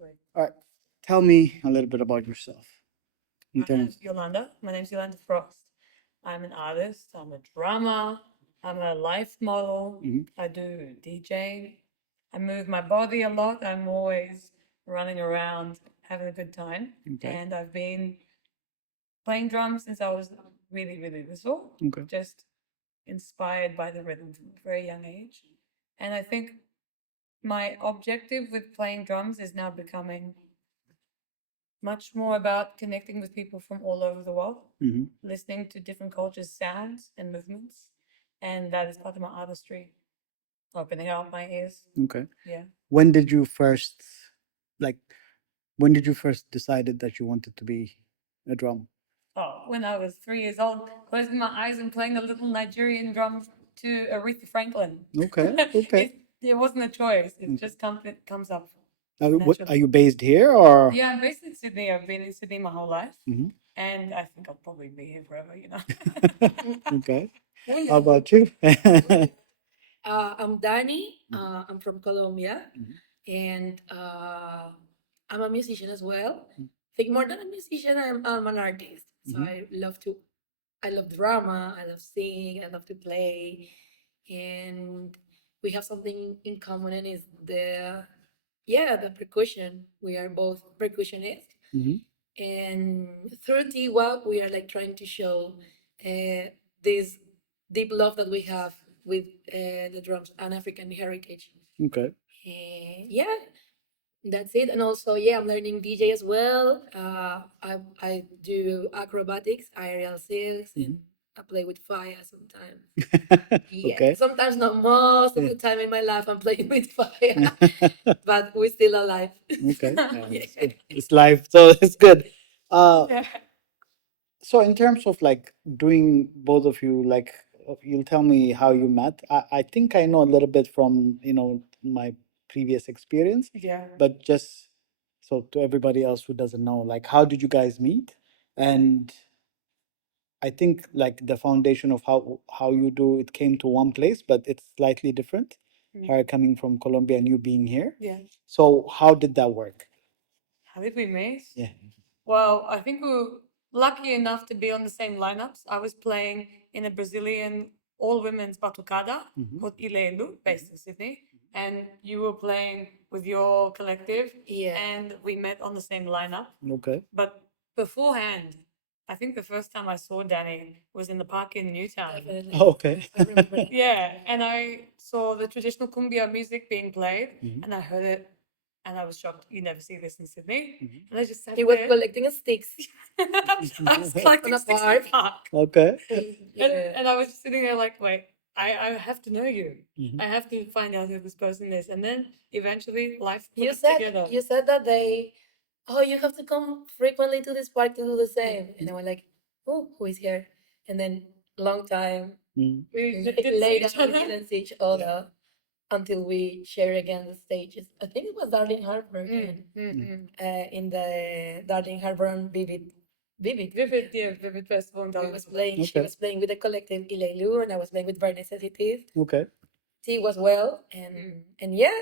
All right. Tell me a little bit about yourself. My name's Yolanda. My name's Yolanda Frost. I'm an artist. I'm a drummer. I'm a life model. I do DJ. I move my body a lot. I'm always running around having a good time. Okay. And I've been playing drums since I was really, really little. Okay. Just inspired by the rhythm from a very young age. And I think my objective with playing drums is now becoming much more about connecting with people from all over the world, listening to different cultures' sounds and movements. And that is part of my artistry, opening out my ears. Okay. Yeah. When did you first, like, when did you first decided that you wanted to be a drummer? Oh, when I was 3 years old, closing my eyes and playing a little Nigerian drum to Aretha Franklin. Okay. Okay. It wasn't a choice. It just comes up. What, naturally. are you based here or? Yeah, I'm based in Sydney. I've been in Sydney my whole life. And I think I'll probably be here forever, you know. Okay. How about you? I'm Dani. I'm from Colombia, and I'm a musician as well. I think more than a musician, I'm an artist. So I love drama, I love singing, I love to play, and we have something in common, and it's the percussion. We are both percussionists, and through Tygua, we are like trying to show this deep love that we have with the drums and African heritage. Okay. Yeah, that's it. And also, yeah, I'm learning DJ as well. I do acrobatics, aerial silks, and I play with fire sometimes. Yeah, Okay. sometimes not most of the time in my life I'm playing with fire, but we're still alive. Okay. It's good. It's live, so it's good. Yeah. So in terms of like doing both of you, like you'll tell me how you met. I think I know a little bit from my previous experience, Yeah. but just so to everybody else who doesn't know, like how did you guys meet? And I think like the foundation of how you do it came to one place, but it's slightly different. Her coming from Colombia and you being here. Yeah. So how did that work? How did we meet? Yeah. Well, I think we were lucky enough to be on the same lineups. I was playing in a Brazilian all-women's batucada called Ilelu, based in Sydney. And you were playing with your collective. Yeah. And we met on the same lineup. Okay. But beforehand, I think the first time I saw Danny was in the park in Newtown. Definitely. Okay. I remember that. Yeah, and I saw the traditional cumbia music being played, and I heard it, and I was shocked. You never see this in Sydney. And I just sat He was there. collecting sticks. I was collecting On a sticks in the park. park. Okay. And I was sitting there like, wait, I have to know you. I have to find out who this person is. And then eventually life put us together. You said that you have to come frequently to this park to do the same. And I was like, oh, who is here? And then long time We didn't see later each we other. didn't see each other until we share again the stages. I think it was Darling Harbour again. In the Darling Harbour and Vivid. Vivid Festival in We Darwin. was playing. She Okay. was playing with the collective Ilelu, and I was playing with Vernez Etebt. Okay. T was well, and yeah,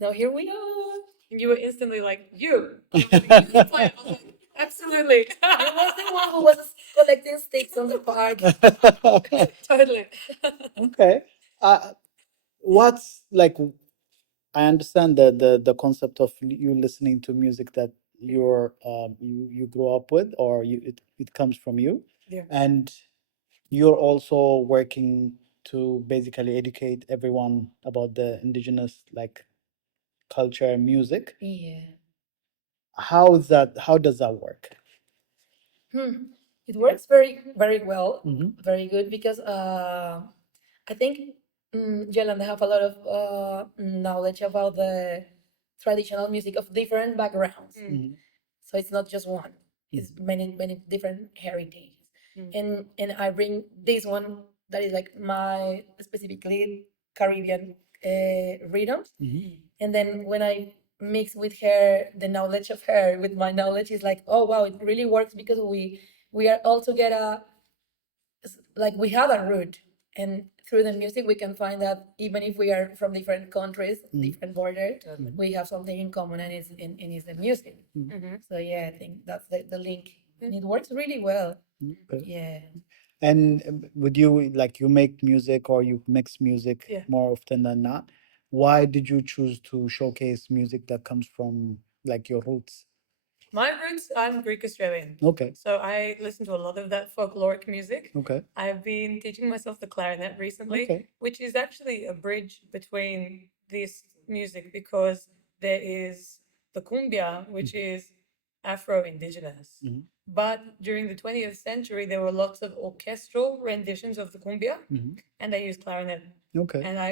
now here we are. And you were instantly like, you. You play. I was like, absolutely. I was the one who was collecting sticks on the park. Totally. Okay. What's like? I understand the concept of you listening to music that you grew up with, or it comes from you, Yeah. and you're also working to basically educate everyone about the indigenous like culture and music. Yeah. How does that work? It works very, very well, Mhm. very good because I think Yolanda have a lot of knowledge about the traditional music of different backgrounds. So it's not just one; it's many, many different heritages. And I bring this one that is like my specifically Caribbean rhythms. And then when I mix with her the knowledge of her with my knowledge, it's like, oh wow, it really works because we are all together, like we have a root, and through the music we can find that even if we are from different countries, different borders, we have something in common, and it's the music. So yeah, I think that's the link, and it works really well. Okay. Yeah. And would you like you make music or you mix music Yeah. more often than not? Why did you choose to showcase music that comes from like your roots? My roots, I'm Greek Australian. Okay. So I listen to a lot of that folkloric music. Okay. I've been teaching myself the clarinet recently, Okay. which is actually a bridge between this music because there is the cumbia, which is Afro-Indigenous. Mhm. But during the 20th century, there were lots of orchestral renditions of the cumbia, Mhm. and they used clarinet. Okay. And I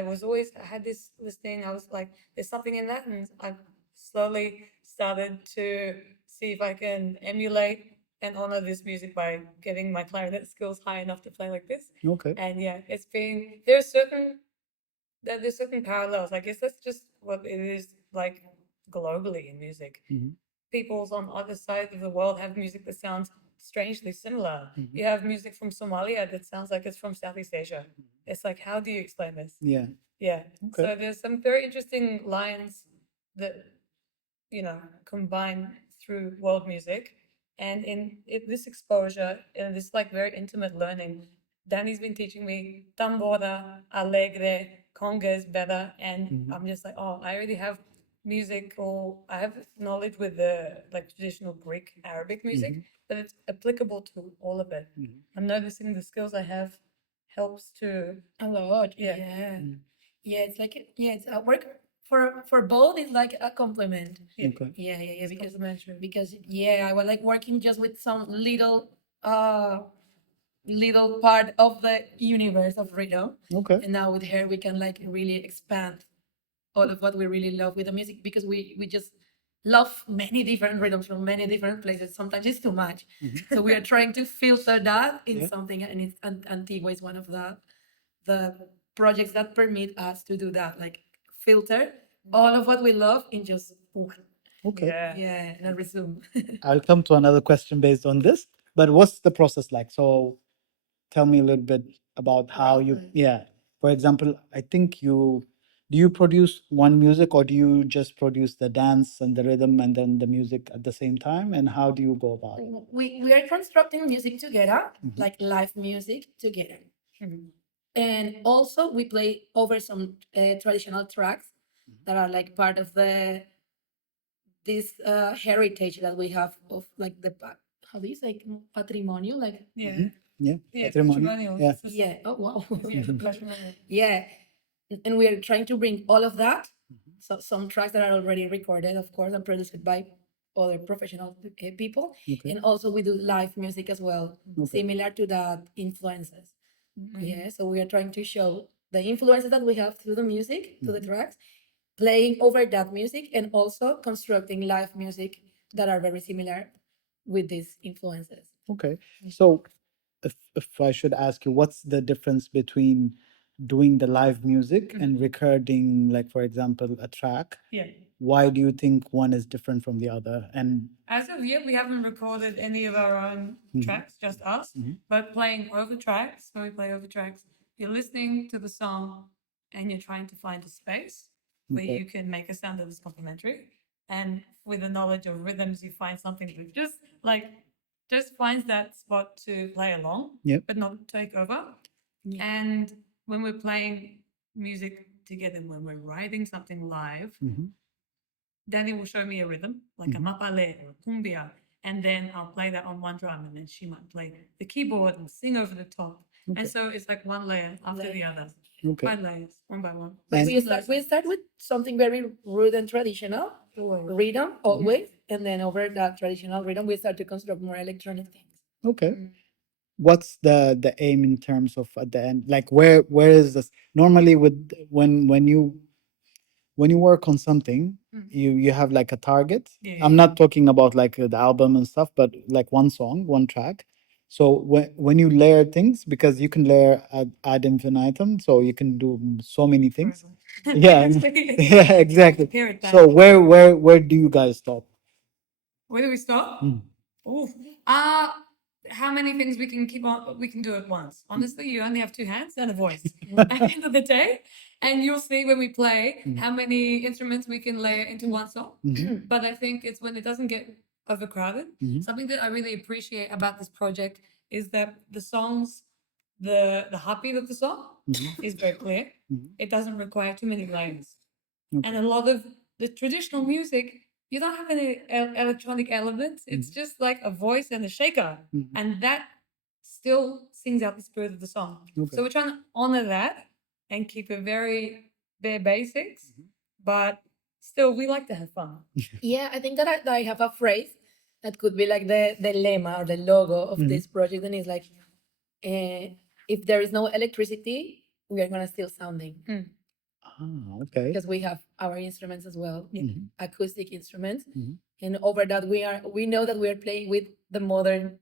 had this listening, I was like, there's something in that. And I slowly started to see if I can emulate and honor this music by getting my clarinet skills high enough to play like this. Okay. And yeah, there's certain parallels. I guess that's just what it is like globally in music. Mhm. Peoples on other sides of the world have music that sounds strangely similar. Mhm. You have music from Somalia that sounds like it's from Southeast Asia. It's like, how do you explain this? Yeah. Yeah. Okay. So there's some very interesting lines that, combine through world music. And this exposure and this like very intimate learning, Danny's been teaching me tambora, alegre, conga is better. And Mhm. I'm just like, oh, I already have music, or I have knowledge with the like traditional Greek Arabic music, but it's applicable to all of it. Mhm. I'm noticing the skills I have helps to A lot. Yeah. Yeah. Mm. Yeah, it's like it's a work for both. It's like a compliment. Okay. Yeah, yeah, yeah. it's complementary. Because yeah, I was like working just with some little part of the universe of rhythm, Okay. and now with her we can like really expand all of what we really love with the music, because we just love many different rhythms from many different places. Sometimes it's too much, so we are trying to filter that in Yeah. something, and it's Antigua is one of the projects that permit us to do that, like filter all of what we love in just one. Okay. Yeah, and resume. I'll come to another question based on this, but what's the process like? So tell me a little bit about how you, yeah. For example, I think do you produce one music or do you just produce the dance and the rhythm and then the music at the same time? And how do you go about it? We are constructing music together, Mhm. like live music together. Mhm. And also we play over some traditional tracks that are like part of this heritage that we have of like how do you say patrimonio, like Yeah. Mhm. Yeah. Yeah, Patrimony. patrimonial. Yeah. It's just- yeah, oh wow. Yeah, patrimonial. Yeah, and we are trying to bring all of that. So some tracks that are already recorded, of course, and produced by other professional people, Okay. and also we do live music as well, Okay. similar to that influences. Mhm. Yeah, so we are trying to show the influences that we have through the music, through the tracks, playing over that music, and also constructing live music that are very similar with these influences. Okay. So if I should ask you, what's the difference between doing the live music and recording, like for example, a track? Yeah. Why do you think one is different from the other? And As of yet, we haven't recorded any of our own tracks, just us. But playing over tracks, when we play over tracks, you're listening to the song and you're trying to find a space where Okay. you can make a sound that is complementary. And with the knowledge of rhythms, you find something that just finds that spot to play along, Yep. but not take over. Yeah. And when we're playing music together, when we're writing something live, Mhm. Danny will show me a rhythm, like a mapale or a cumbia, and then I'll play that on one drum, and then she might play the keyboard and sing over the top. Okay. And so it's like one layer after the other, Okay. by layers, one by one. But And- we start with something very rude and traditional, rhythm always, and then over that traditional rhythm, we start to construct more electronic things. Okay. What's the aim in terms of at the end? Like where is this normally with when you work on something, you have like a target. Yeah, I'm not talking about like the album and stuff, but like one song, one track. So when you layer things, because you can layer ad infinitum, so you can do so many things. Yeah, yeah, exactly. Hear it back. So where do you guys stop? Where do we stop? Mm. Ooh. how many things we can do at once. Honestly, you only have two hands and a voice at the end of the day, and you'll see when we play how many instruments we can layer into one song. But I think it's when it doesn't get overcrowded. Something that I really appreciate about this project is that the songs, the heartbeat of the song is very clear. It doesn't require too many layers. And a lot of the traditional music, you don't have any electronic elements. It's just like a voice and a shaker, and that still sings out the spirit of the song. So we're trying to honor that and keep it very bare basics, but still we like to have fun. Yeah, I think that I have a phrase that could be like the lemma or the logo of this project, and it's like, if there is no electricity, we are gonna still sounding. Okay. Because we have our instruments as well, acoustic instruments, and over that we know that we are playing with the modern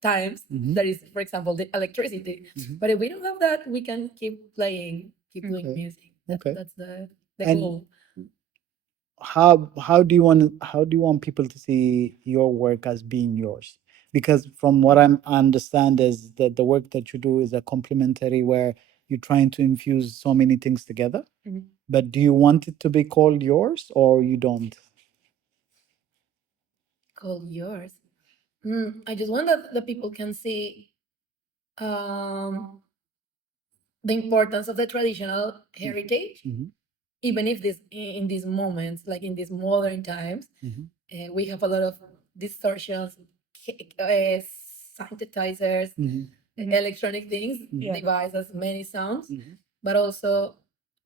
times. That is, for example, the electricity. But if we don't have that, we can keep playing, keep doing music. That's the goal. How do you want people to see your work as being yours? Because from what I understand is that the work that you do is a complementary, where you're trying to infuse so many things together. But do you want it to be called yours, or you don't? Call yours. I just want that the people can see the importance of the traditional heritage, even if in these moments, like in these modern times, we have a lot of distortions, synthesizers, electronic things, devices, many sounds, but also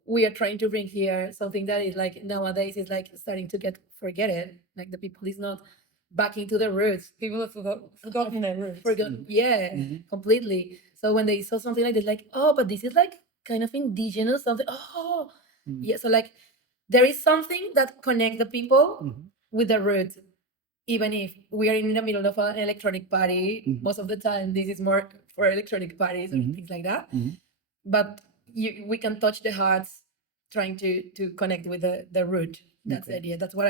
we are trying to bring here something that is like nowadays is like starting to get forgotten. Like the people is not back into the roots. People have forgotten their roots. Completely. So when they saw something like this, like, oh, but this is like kind of indigenous something. Oh, yeah. So like there is something that connects the people with the roots. Even if we are in the middle of an electronic party, most of the time this is more for electronic parties or things like that. But we can touch the hearts, trying to connect with the root. That's the idea. That's what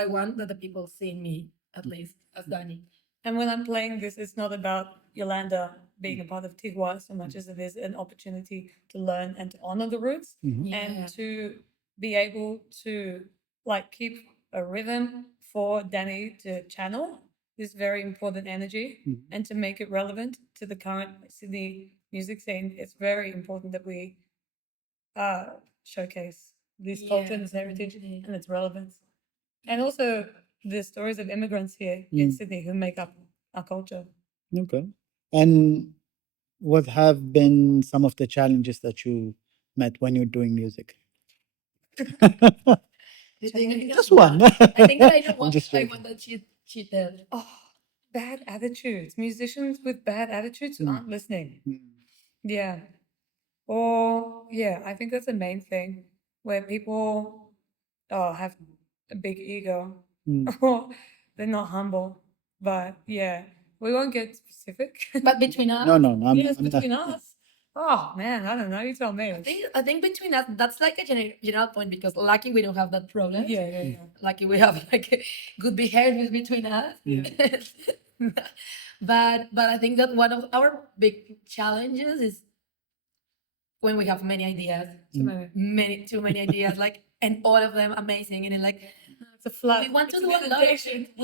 I want that the people see in me, at least as Dani. And when I'm playing this, it's not about Yolanda being a part of Tygua so much as it is an opportunity to learn and to honor the roots and to be able to like keep a rhythm for Danny to channel this very important energy and to make it relevant to the current Sydney music scene. It's very important that we showcase this culture and this heritage and its relevance. And also the stories of immigrants here in Sydney who make up our culture. Okay. And what have been some of the challenges that you met when you're doing music? Just one. I think that I know I'm just I joking. want that she tells. Oh, bad attitudes. Musicians with bad attitudes who aren't listening. Yeah. Or, yeah, I think that's the main thing where people have a big ego or they're not humble. But yeah, we won't get specific. But between us, No. Yes, between us. Oh man, I don't know. You tell me. I think between us, that's like a general point, because lucky we don't have that problem. Yeah. Lucky we have like good behaviors between us. But I think that one of our big challenges is when we have many ideas, too many ideas, like, and all of them amazing, and then like it's a flood. we want to do a lot of shit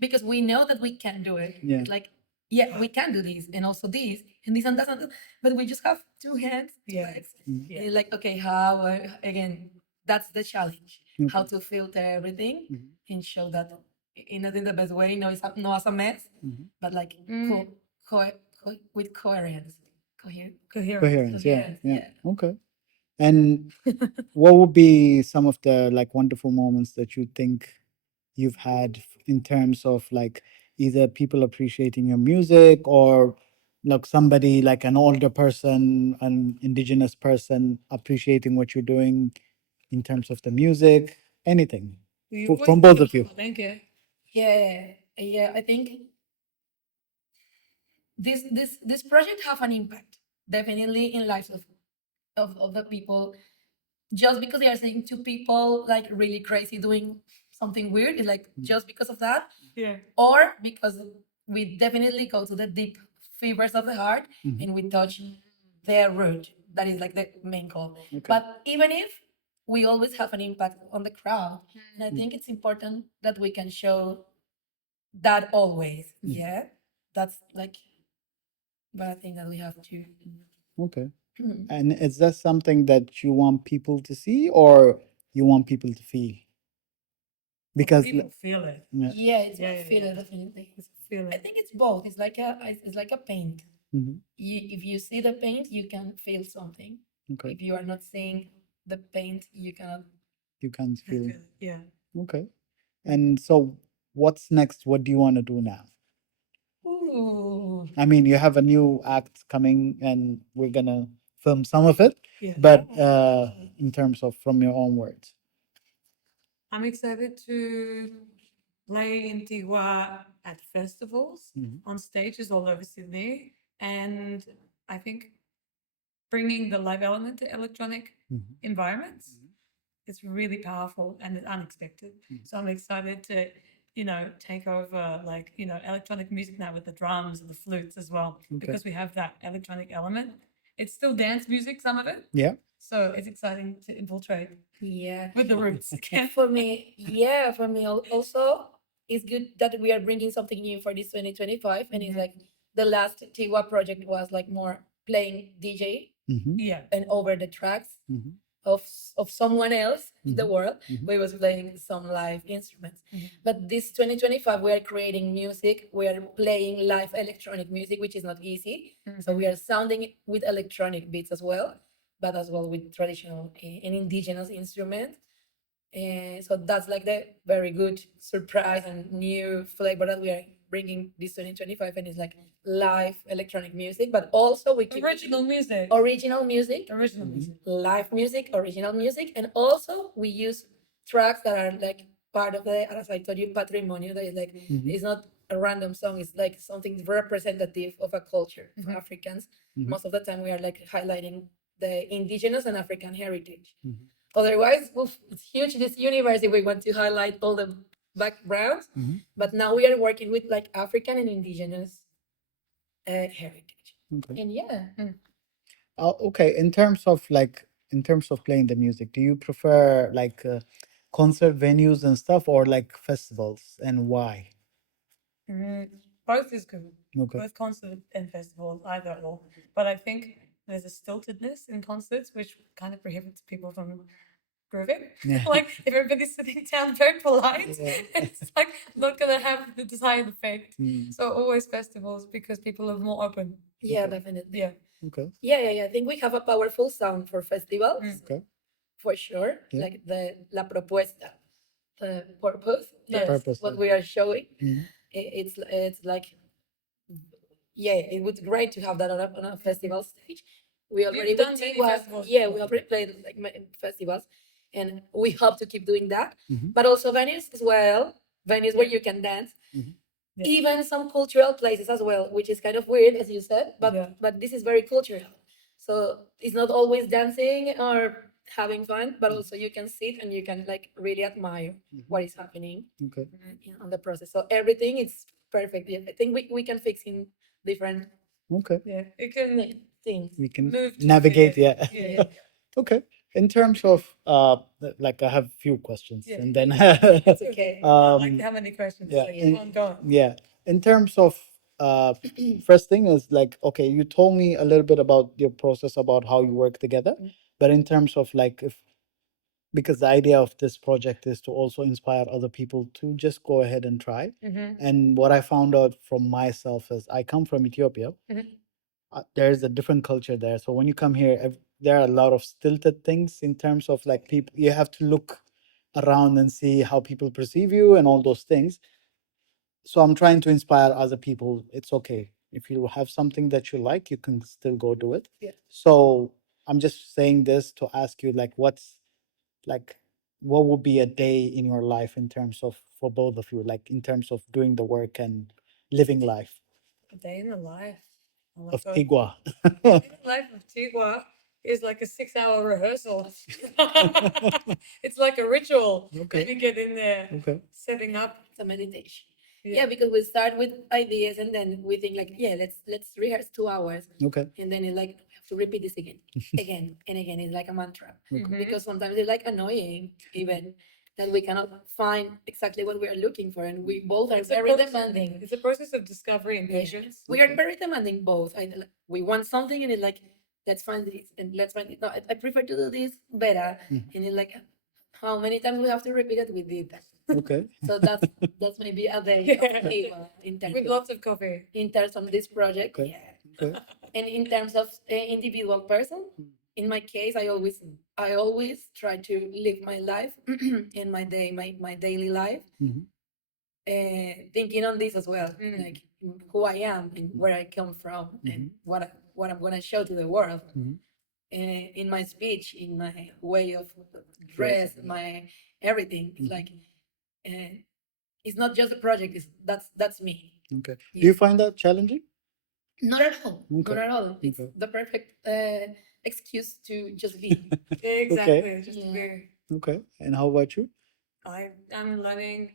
because we know that we can do it. Yeah. It's like, yeah, we can do this and also this and this and that, but we just have two hands, two legs. And like, okay, how again? That's the challenge. How to filter everything and show that in not in the best way, not as a mess, but like with coherence. Coherence. Yeah. Okay. And what would be some of the like wonderful moments that you think you've had in terms of like either people appreciating your music, or like somebody like an older person, an indigenous person appreciating what you're doing in terms of the music, anything from both of you? Thank you. Yeah. I think this project have an impact definitely in lives of the people. Just because they are saying to people like really crazy doing something weird, it's like just because of that, Yeah. or because we definitely go to the deep fibers of the heart Mhm. and we touch their root. That is like the main goal. Okay. But even if we always have an impact on the crowd, and I think it's important that we can show that always. Yeah, that's like, but I think that we have to. Okay. And is that something that you want people to see or you want people to feel? Because People feel it. yeah. Yeah, it's Yeah, a yeah, feeling, yeah. definitely. It's a feeling. I think it's both. It's like a paint. Mhm. If you see the paint, you can feel something. Okay. If you are not seeing the paint, you cannot. You can't feel. Yeah. Okay. And so what's next? What do you want to do now? Ooh. I mean, you have a new act coming and we're gonna film some of it, Yeah. but in terms of from your own words. I'm excited to play in Tygua at festivals, on stages all over Sydney, and I think bringing the live element to electronic environments is really powerful and unexpected. So I'm excited to, take over like, electronic music now with the drums and the flutes as well, because we have that electronic element. It's still dance music, some of it. Yeah. So it's exciting to infiltrate Yeah. with the roots again. For me, also, it's good that we are bringing something new for this 2025. And it's like the last Tiwa project was like more playing DJ Mhm. Yeah. and over the tracks Mhm. of someone else in the world. Mhm. We was playing some live instruments. But this 2025, we are creating music. We are playing live electronic music, which is not easy. So we are sounding with electronic beats as well, but as well with traditional and indigenous instruments. And so that's like the very good surprise and new flavor that we are bringing this 2025, and it's like live electronic music, but also we keep Original music. original music, Original music. live music, original music, and also we use tracks that are like part of the, as I told you, patrimonio. That is like it's not a random song; it's like something representative of a culture of Africans. Most of the time, we are like highlighting the indigenous and African heritage. Otherwise, oof, it's huge, this universe, if we want to highlight all the backgrounds. But now we are working with like African and indigenous heritage. Okay. And yeah. Okay. In terms of playing the music, do you prefer like concert venues and stuff or like festivals, and why? Both is good. Okay. Both concert and festivals, either or. But I think there's a stiltedness in concerts which kind of prohibits people from grooving. Yeah. Like if everybody's sitting down very polite, Yeah. it's like not gonna have the desired effect. Mm. So always festivals because people are more open. Yeah, Okay. definitely. Yeah. Okay. Yeah. I think we have a powerful sound for festivals, Okay. for sure. Yeah. Like the la propuesta, the purpose. Yes. That's Purpose, what yeah. we are showing. Mhm. It's like, yeah, it would great to have that on a festival stage. We already You've done many festivals yeah, before. we already played like festivals, and we hope to keep doing that. Mhm. But also venues as well, venues where you can dance. Yeah. Even some cultural places as well, which is kind of weird, as you said, but Yeah. but this is very cultural. So it's not always dancing or having fun, but also you can sit and you can like really admire what is happening Okay. on the process. So everything is perfect. Yeah, I think we can fix in different Okay. Yeah. It can things. We can move to navigate. fear. Yeah. Yeah. Okay. In terms of like I have a few questions, Yeah. and then It's okay. I like to have any questions. yeah, So keep in- on going. yeah. In terms of first thing is like, okay, you told me a little bit about your process about how you work together, but in terms of like if because the idea of this project is to also inspire other people to just go ahead and try. And what I found out from myself is I come from Ethiopia. There's a different culture there. So when you come here, there are a lot of stilted things in terms of like people, you have to look around and see how people perceive you and all those things. So I'm trying to inspire other people. It's okay. If you have something that you like, you can still go do it. Yeah. So I'm just saying this to ask you like what would be a day in your life in terms of for both of you, like in terms of doing the work and living life A day in the life. of Tygua? A day in the life of Tygua is like a 6-hour rehearsal. It's like a ritual. Okay. When you get in there, Okay. setting up. It's a meditation. Yeah, because we start with ideas and then we think like, yeah, let's rehearse 2 hours. Okay. And then it's like, we have to repeat this again, again and again. It's like a mantra. Mhm. Because sometimes it's like annoying even that we cannot find exactly what we are looking for. And we both are It's a very process- demanding. It's a process of discovery and patience. We are very demanding both. We want something and it's like, let's find this and let's find it. No, I prefer to do this better. And it's like, how many times we have to repeat it? We did that. Okay. So that's maybe a day of Tygua in terms With of, lots of coffee. in terms of this project. Okay. Yeah. Okay. And in terms of individual person, in my case, I always try to live my life in my daily life, Mhm. thinking on this as well, like who I am and where I come from and what I'm gonna show to the world. Mhm. In my speech, in my way of dress, my everything. It's like it's not just a project. That's me. Okay. Do you find that challenging? Not at all. Okay. Not at all. It's Okay. the perfect excuse to just be. Exactly. Just Yeah. very. Okay. And how about you? I'm learning.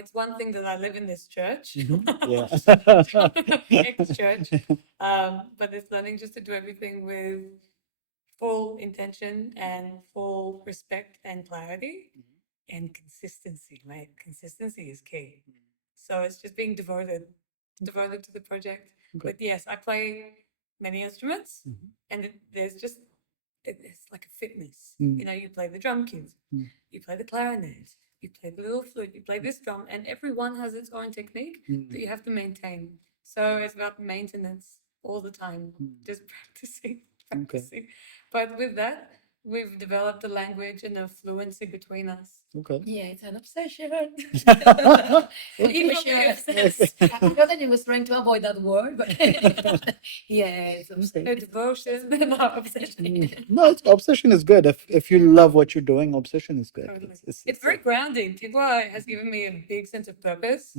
It's one thing that I live in this church, Yeah. ex-church, but it's learning just to do everything with full intention and full respect and clarity and consistency. Right, consistency is key. So it's just being devoted to the project. Okay. But yes, I play many instruments, and there's just it's like a fitness. You know, you play the drum kit, you play the clarinet, you play the little flute, you play this drum, and everyone has its own technique that you have to maintain. So it's about maintenance all the time, just practicing. But with that, we've developed a language and a fluency between us. Okay. Yeah, it's an obsession. Even Sure. obsessed. I know that you was trying to avoid that word, but yeah, it's Okay. A devotion, not obsession. No, obsession is good. If you love what you're doing, obsession is good. Totally. It's very grounding. Tygua has given me a big sense of purpose.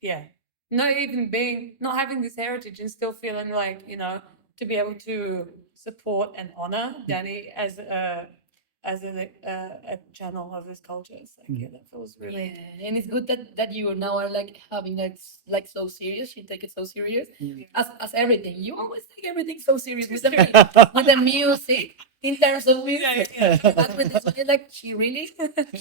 Yeah. Not having this heritage and still feeling like, you know, to be able to support and honor Danny as a channel of this culture. It's like, yeah, that feels really. yeah, and it's good that you now are like having that like so serious. You take it so serious as everything. You always take everything so serious with with the music in terms of music. But with this one, it's like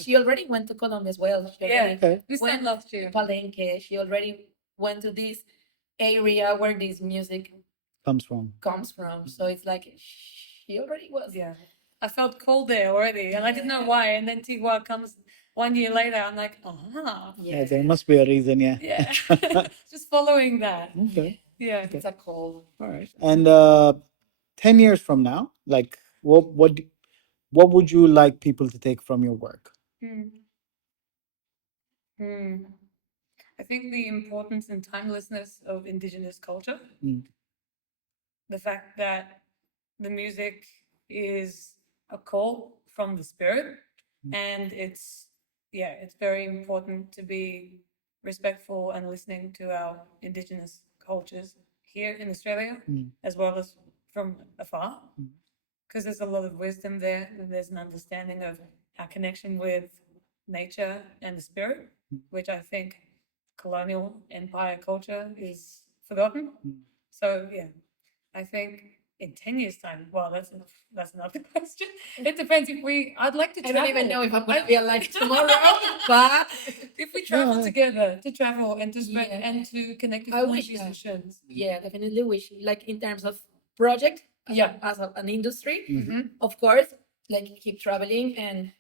she already went to Colombia as well. She Yeah. already Okay. We went sang last year. Palenque. She already went to this area where this music Comes from. comes from. So it's like she already was. Yeah. I felt cold there already, and I didn't know why. And then Tygua comes 1 year later. I'm like, Yeah, there must be a reason. Yeah. yeah, just following that. Okay. Yeah, It's a call. All right. And 10 years from now, like what would you like people to take from your work? I think the importance and timelessness of Indigenous culture, the fact that the music is a call from the spirit, and it's very important to be respectful and listening to our Indigenous cultures here in Australia, as well as from afar, because there's a lot of wisdom there, and there's an understanding of our connection with nature and the spirit, which I think colonial empire culture is forgotten. So yeah, I think in 10 years' time, well, that's another question. It depends if I'd like to I travel. don't even know if I'm going to be alive tomorrow, but if we travel together, to travel and to spread Yeah. and to connect with I more wish that. musicians. Yeah, definitely wish. Like in terms of project, as an industry, of course, like keep traveling and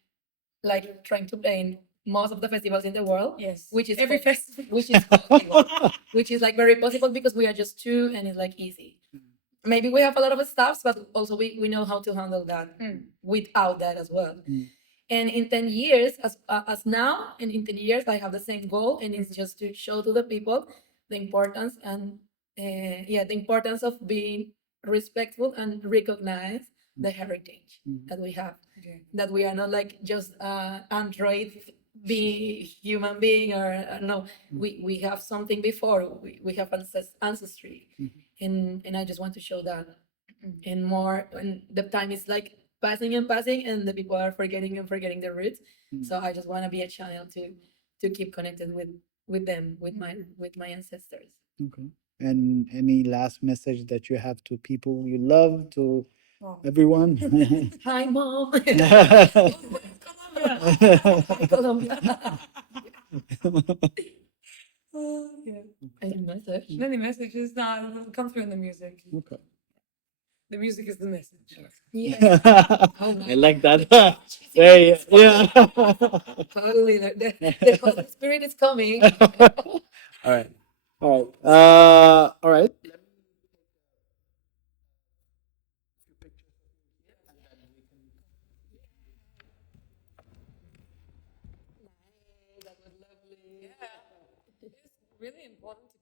like trying to play in most of the festivals in the world. Yes, which is every festival. which is like very possible because we are just two and it's like easy. Maybe we have a lot of stuff, but also we know how to handle that without that as well. And in 10 years, as now, and in 10 years, I have the same goal, and it's just to show to the people the importance and the importance of being respectful and recognize the heritage that we have. That we are not like just android be human being or no, we have something before. We have ancestry, and I just want to show that, and more. And the time is like passing and passing, and the people are forgetting and forgetting their roots. So I just want to be a channel to keep connected with them, with my ancestors. Okay. And any last message that you have to people you love, to Wow. everyone? Hi, mom. Colombia. Colombia. Yeah. Any message? Many messages now come through in the music. Okay. The music is the message. Yeah. I like that. Hey, yeah. Totally. The Holy Spirit is coming. All right. All right. All right. That was lovely. Yeah. It's really important to